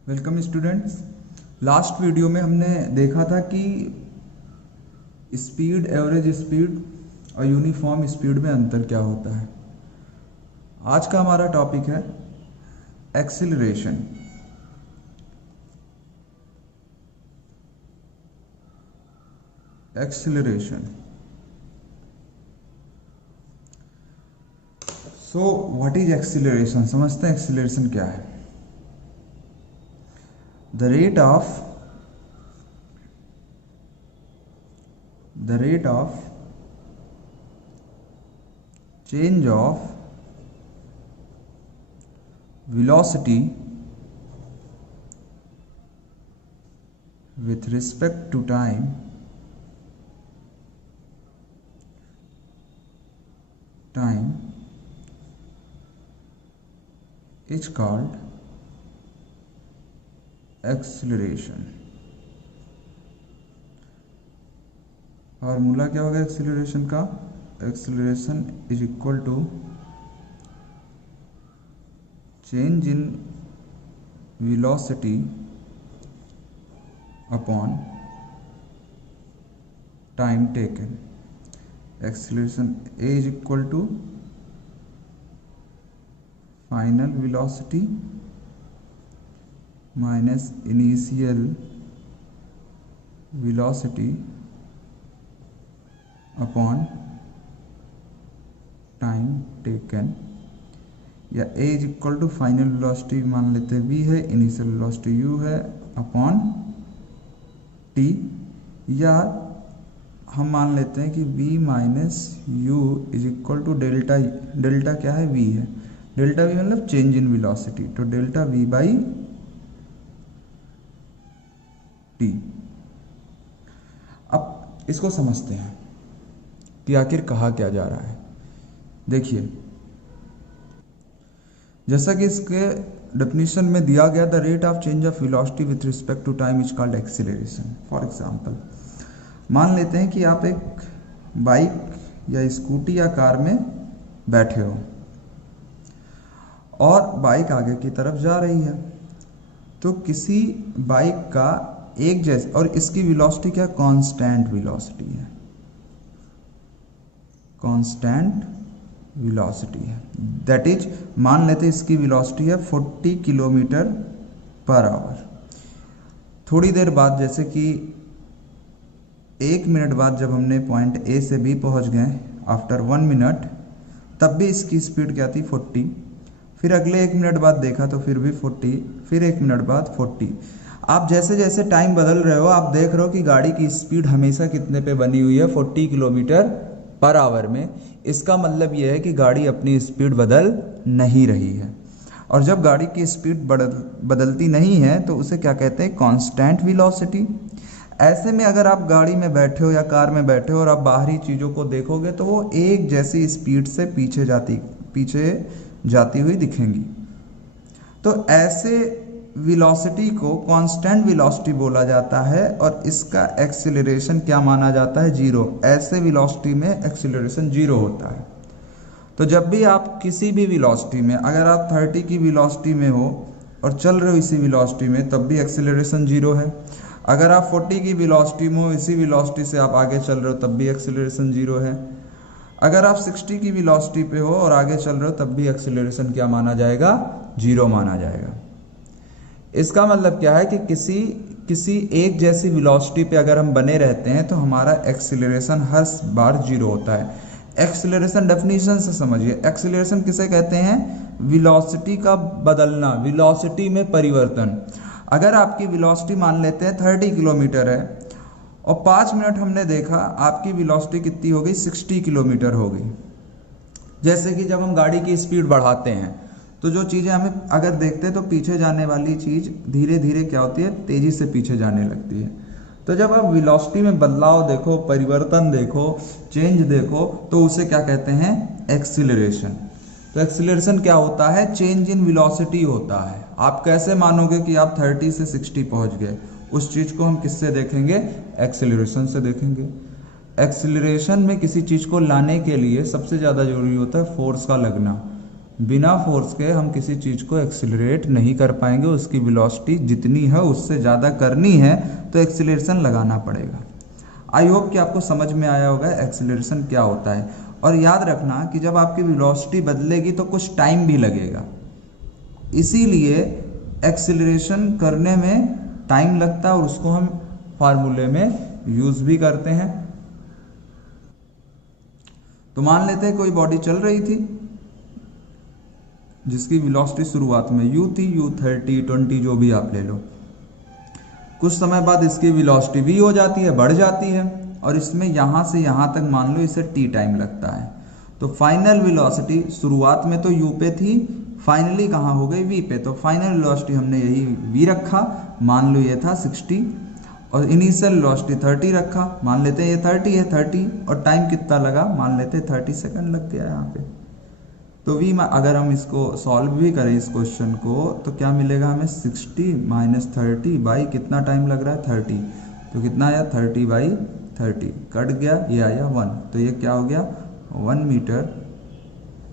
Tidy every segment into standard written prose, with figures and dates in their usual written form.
Welcome students. Last video में हमने देखा था कि स्पीड, एवरेज स्पीड और यूनिफॉर्म स्पीड में अंतर क्या होता है। आज का हमारा टॉपिक है acceleration. Acceleration. So what is acceleration? समझते हैं एक्सीलरेशन क्या है। the rate of change of velocity with respect to time is called acceleration. Formula क्या होगा एक्सीलरेशन का? Acceleration is equal to change in velocity upon time taken. Acceleration A is equal to final velocity minus initial velocity upon time taken, या a is equal to final velocity मान लेते हैं v है, initial velocity u है, upon t, या हम मान लेते हैं कि v minus u is equal to delta. Delta क्या है? v है। डेल्टा v मतलब चेंज इन वेलोसिटी, तो डेल्टा v बाई टी। अब इसको समझते हैं कि आखिर कहा क्या जा रहा है। देखिए, जैसा कि इसके डेफिनेशन में दिया गया, the rate of change of velocity with respect to time is called acceleration. For example, मान लेते हैं कि आप एक बाइक या स्कूटी या कार में बैठे हो और बाइक आगे की तरफ जा रही है, तो किसी बाइक का एक जैसे, और इसकी वेलोसिटी क्या? कांस्टेंट वेलोसिटी है। कांस्टेंट वेलोसिटी है, दैट इज, मान लेते हैं इसकी वेलोसिटी है 40 किलोमीटर पर आवर। थोड़ी देर बाद, जैसे कि 1 मिनट बाद जब हमने पॉइंट ए से बी पहुंच गए, आफ्टर 1 मिनट, तब भी इसकी स्पीड क्या थी? 40। फिर अगले 1 मिनट बाद देखा तो फिर भी 40, फिर 1 मिनट बाद 40। आप जैसे जैसे टाइम बदल रहे हो, आप देख रहे हो कि गाड़ी की स्पीड हमेशा कितने पे बनी हुई है? 40 किलोमीटर पर आवर में। इसका मतलब यह है कि गाड़ी अपनी स्पीड बदल नहीं रही है। और जब गाड़ी की स्पीड बदलती नहीं है तो उसे क्या कहते हैं? Constant velocity. ऐसे में अगर आप गाड़ी में बैठे हो या कार में बैठे हो और आप बाहरी चीज़ों को देखोगे तो वो एक जैसी स्पीड से पीछे जाती हुई दिखेंगी। तो ऐसे वेलोसिटी को कांस्टेंट वेलोसिटी बोला जाता है, और इसका एक्सीलरेशन क्या माना जाता है? जीरो। ऐसे वेलोसिटी में एक्सीलरेशन जीरो होता है। तो जब भी आप किसी भी वेलोसिटी में, अगर आप 30 की वेलोसिटी में हो और चल रहे हो इसी वेलोसिटी में, तब भी एक्सीलरेशन जीरो है। अगर आप 40 की वेलोसिटी में हो, इसी वेलोसिटी से आप आगे चल रहे हो, तब भी एक्सीलरेशन जीरो है। अगर आप 60 की वेलोसिटी पे हो और आगे चल रहे हो, तब भी एक्सीलरेशन क्या माना जाएगा? जीरो माना जाएगा। इसका मतलब क्या है कि किसी एक जैसी वेलोसिटी पे अगर हम बने रहते हैं तो हमारा एक्सीलरेशन हर बार जीरो होता है। एक्सीलरेशन डेफिनेशन से समझिए, एक्सीलरेशन किसे कहते हैं? वेलोसिटी का बदलना, वेलोसिटी में परिवर्तन। अगर आपकी वेलोसिटी मान लेते हैं 30 किलोमीटर है और 5 मिनट हमने देखा आपकी वेलोसिटी कितनी हो गई? 60 किलोमीटर हो गई। जैसे कि जब हम गाड़ी की स्पीड बढ़ाते हैं तो जो चीज़ें हमें अगर देखते हैं तो पीछे जाने वाली चीज़ धीरे धीरे क्या होती है? तेज़ी से पीछे जाने लगती है। तो जब आप वेलोसिटी में बदलाव देखो, परिवर्तन देखो, चेंज देखो, तो उसे क्या कहते हैं? एक्सीलरेशन। तो एक्सीलरेशन क्या होता है? चेंज इन वेलोसिटी होता है। आप कैसे मानोगे कि आप 30 से 60 पहुंच गए? उस चीज़ को हम किससे देखेंगे? एक्सीलरेशन से देखेंगे। एक्सीलरेशन में किसी चीज़ को लाने के लिए सबसे ज़्यादा जरूरी होता है फोर्स का लगना। बिना फोर्स के हम किसी चीज़ को एक्सिलरेट नहीं कर पाएंगे, उसकी वेलोसिटी जितनी है उससे ज़्यादा करनी है तो एक्सिलरेशन लगाना पड़ेगा। आई होप कि आपको समझ में आया होगा एक्सिलरेशन क्या होता है। और याद रखना कि जब आपकी वेलोसिटी बदलेगी तो कुछ टाइम भी लगेगा, इसीलिए एक्सिलरेशन करने में टाइम लगता है और उसको हम फार्मूले में यूज़ भी करते हैं। तो मान लेते हैं कोई बॉडी चल रही थी जिसकी वेलोसिटी शुरुआत में u थी, u30, 20 जो भी आप ले लो। कुछ समय बाद इसकी वेलोसिटी v हो जाती है, बढ़ जाती है, और इसमें यहाँ से यहाँ तक मान लो इसे t टाइम लगता है। तो फाइनल वेलोसिटी शुरुआत में तो u पे थी, फाइनली कहाँ हो गई v पे। तो फाइनल वेलोसिटी हमने यही v रखा, मान लो ये था 60, और इनिशियल वेलोसिटी 30 रखा, मान लेते हैं ये 30 है, 30, और टाइम कितना लगा, मान लेते हैं 30 सेकंड लग गया यहाँ पे। तो v अगर हम इसको सॉल्व भी करें इस क्वेश्चन को तो क्या मिलेगा हमें, 60 माइनस 30 बाई कितना टाइम लग रहा है 30, तो कितना आया 30 बाई 30, कट गया, ये आया 1, तो ये क्या हो गया 1 मीटर,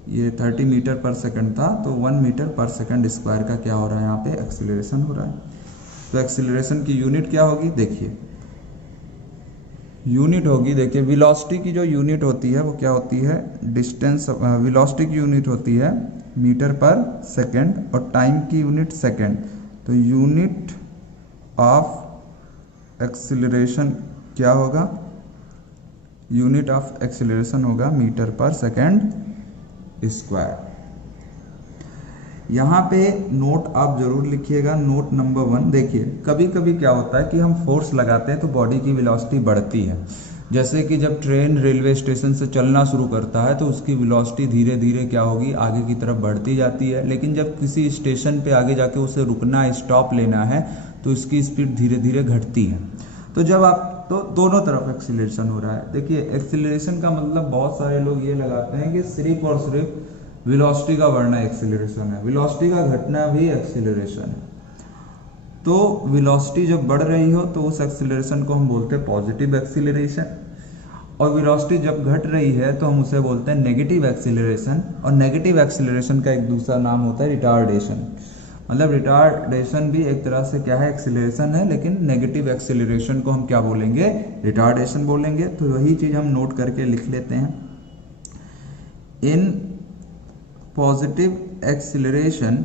ये 30 मीटर पर सेकंड था, तो 1 मीटर पर सेकंड स्क्वायर का क्या हो रहा है यहाँ पे एक्सिलरेशन हो रहा है। तो एक्सिलरेशन की यूनिट क्या होगी, देखिए यूनिट होगी, देखिए वेलोसिटी की जो यूनिट होती है वो क्या होती है, डिस्टेंस, वेलोसिटी की यूनिट होती है मीटर पर सेकंड, और टाइम की यूनिट सेकंड। तो यूनिट ऑफ एक्सिलरेशन क्या होगा, यूनिट ऑफ एक्सिलरेशन होगा मीटर पर सेकंड स्क्वायर। यहाँ पे नोट आप जरूर लिखिएगा, नोट नंबर 1। देखिए कभी कभी क्या होता है कि हम फोर्स लगाते हैं तो बॉडी की वेलोसिटी बढ़ती है, जैसे कि जब ट्रेन रेलवे स्टेशन से चलना शुरू करता है तो उसकी वेलोसिटी धीरे धीरे क्या होगी, आगे की तरफ बढ़ती जाती है, लेकिन जब किसी स्टेशन पे आगे जाके उसे रुकना है, स्टॉप लेना है, तो इसकी स्पीड धीरे धीरे घटती है। तो जब आप, तो दोनों तरफ एक्सिलरेशन हो रहा है। देखिए एक्सिलरेशन का मतलब बहुत सारे लोग ये लगाते हैं कि सिर्फ और सिर्फ वेलोसिटी का बढ़ना एक्सिलरेशन है, वेलोसिटी का घटना भी एक्सिलरेशन है। तो वेलोसिटी जब बढ़ रही हो तो उस एक्सिलरेशन को हम बोलते हैं पॉजिटिव एक्सिलरेशन, और वेलोसिटी जब घट रही है तो हम उसे बोलते हैं नेगेटिव एक्सिलरेशन। और नेगेटिव एक्सिलरेशन का एक दूसरा नाम होता है रिटार्डेशन। मतलब रिटार्डेशन भी एक तरह से क्या है, एक्सिलरेशन है, लेकिन नेगेटिव एक्सिलरेशन को हम क्या बोलेंगे, रिटार्डेशन बोलेंगे। तो वही चीज हम नोट करके लिख लेते हैं। इन positive acceleration,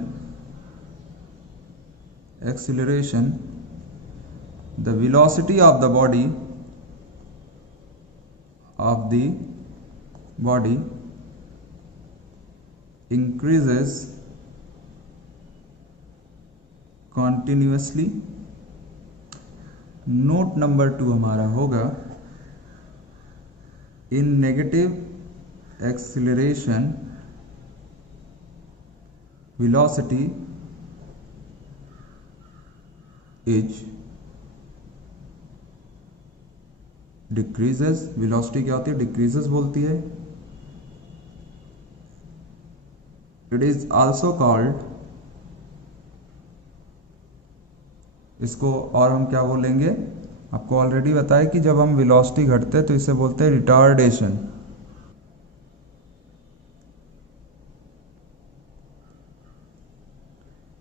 the velocity of the body increases continuously। Note number 2 हमारा होगा, in negative acceleration velocity is decreases। velocity क्या होती है, decreases बोलती है। it is also called, इसको और हम क्या बोलेंगे, आपको ऑलरेडी बताया कि जब हम वेलोसिटी घटते हैं तो इसे बोलते हैं रिटार्डेशन।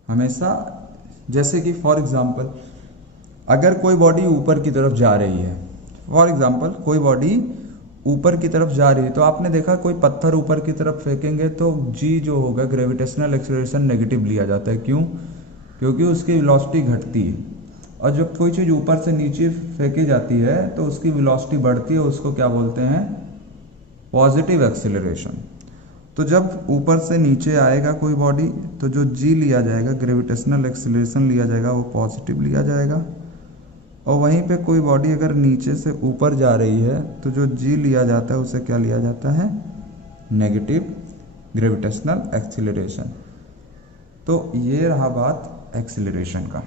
हमेशा, जैसे कि फॉर एग्जांपल अगर कोई बॉडी ऊपर की तरफ जा रही है, फॉर एग्जांपल कोई बॉडी ऊपर की तरफ जा रही है, तो आपने देखा कोई पत्थर ऊपर की तरफ फेंकेंगे तो जी जो होगा ग्रेविटेशनल एक्सेलरेशन नेगेटिव लिया जाता है। क्यों, क्योंकि उसकी वेलोसिटी घटती है। और जब कोई चीज़ ऊपर से नीचे फेंकी जाती है तो उसकी वेलोसिटी बढ़ती है, उसको क्या बोलते हैं, पॉजिटिव एक्सेलरेशन। तो जब ऊपर से नीचे आएगा कोई बॉडी तो जो जी लिया जाएगा, ग्रेविटेशनल एक्सेलरेशन लिया जाएगा, वो पॉजिटिव लिया जाएगा। और वहीं पे कोई बॉडी अगर नीचे से ऊपर जा रही है तो जो जी लिया जाता है उसे क्या लिया जाता है, नेगेटिव ग्रेविटेशनल एक्सेलरेशन। तो ये रहा बात एक्सेलरेशन का।